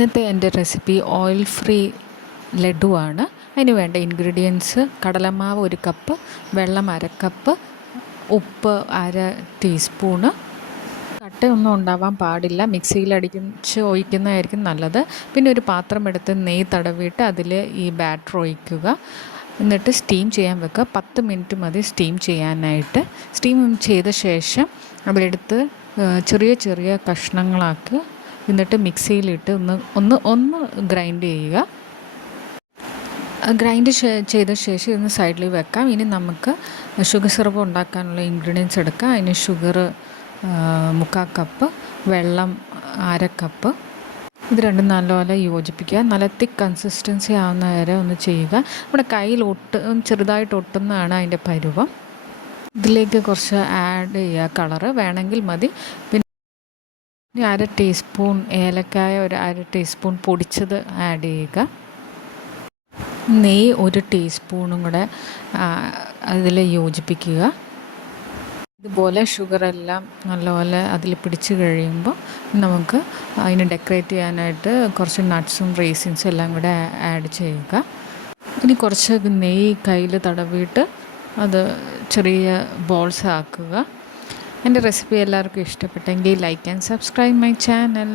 ഇന്നത്തെ എൻ്റെ recipe oil free ലഡുവാണ്. അതിന് വേണ്ട ഇൻഗ്രീഡിയൻസ്: കടലമാവ് 1 കപ്പ്, വെള്ളം 1/2 കപ്പ്, ഉപ്പ് 1/2 ടീസ്പൂണ്. കട്ടയൊന്നും ഉണ്ടാവാൻ പാടില്ല, മിക്സിയിൽ അടിച്ച് ഒഴിക്കുന്നതായിരിക്കും നല്ലത്. പിന്നെ ഒരു പാത്രം എടുത്ത് നെയ്യ് തടവിയിട്ട് അതിൽ ഈ ബാറ്റർ ഒഴിക്കുക. എന്നിട്ട് സ്റ്റീം ചെയ്യാൻ വെക്കുക. 10 മിനിറ്റ് മതി സ്റ്റീം ചെയ്യാനായിട്ട്. സ്റ്റീം ചെയ്ത ശേഷം അതെടുത്ത് ചെറിയ ചെറിയ കഷ്ണങ്ങളാക്കി എന്നിട്ട് മിക്സിയിലിട്ട് ഒന്ന് ഗ്രൈൻഡ് ചെയ്യുക. ഗ്രൈൻഡ് ചെയ്ത ശേഷം ഇന്ന് സൈഡിൽ വെക്കാം. ഇനി നമുക്ക് ഷുഗർ സിറപ്പ് ഉണ്ടാക്കാനുള്ള ഇൻഗ്രീഡിയൻസ് എടുക്കാം. അതിന് ഷുഗർ 3/4 കപ്പ്, വെള്ളം 1/2 കപ്പ്. ഇത് രണ്ടും നല്ലപോലെ യോജിപ്പിക്കുക. നല്ല തിക്ക് കൺസിസ്റ്റൻസി ആവുന്ന വരെ ഒന്ന് ചെയ്യുക. നമ്മുടെ കയ്യിൽ ചെറുതായിട്ട് ഒട്ടുന്നതാണ് അതിൻ്റെ പരുവം. ഇതിലേക്ക് കുറച്ച് ആഡ് ചെയ്യുക, കളറ് വേണമെങ്കിൽ മതി. പിന്നെ 1/2 ടീസ്പൂൺ ഏലക്കായ, 1/2 ടീസ്പൂൺ പൊടിച്ചത് ആഡ് ചെയ്യുക. നെയ്യ് 1 ടീസ്പൂണും കൂടെ അതിൽ യോജിപ്പിക്കുക. ഇതുപോലെ ഷുഗറെല്ലാം നല്ലപോലെ അതിൽ പിടിച്ച് കഴിയുമ്പോൾ നമുക്ക് അതിന് ഡെക്കറേറ്റ് ചെയ്യാനായിട്ട് കുറച്ച് നട്ട്സും റേസിൻസും എല്ലാം കൂടെ ആഡ് ചെയ്യുക. ഇനി കുറച്ച് നെയ്യ് കയ്യിൽ തടവിയിട്ട് അത് ചെറിയ ബോൾസ് ആക്കുക. എൻ്റെ റെസിപ്പി എല്ലാവർക്കും ഇഷ്ടപ്പെട്ടെങ്കിൽ like and subscribe my channel.